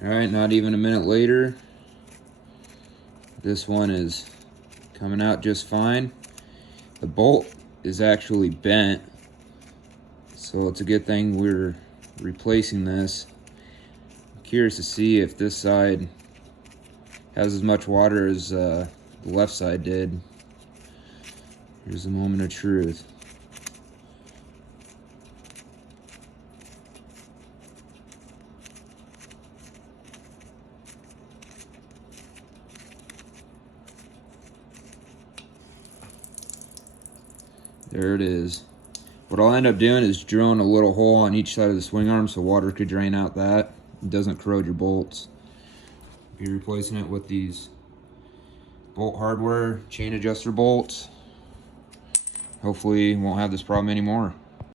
All right, not even a minute later, this one is coming out just fine. The bolt is actually bent, so it's a good thing we're replacing this. I'm curious to see if this side has as much water as the left side did. Here's the moment of truth. There it is. What I'll end up doing is drilling a little hole on each side of the swing arm so water could drain out that. It doesn't corrode your bolts. Be replacing it with these bolt hardware chain adjuster bolts. Hopefully won't have this problem anymore.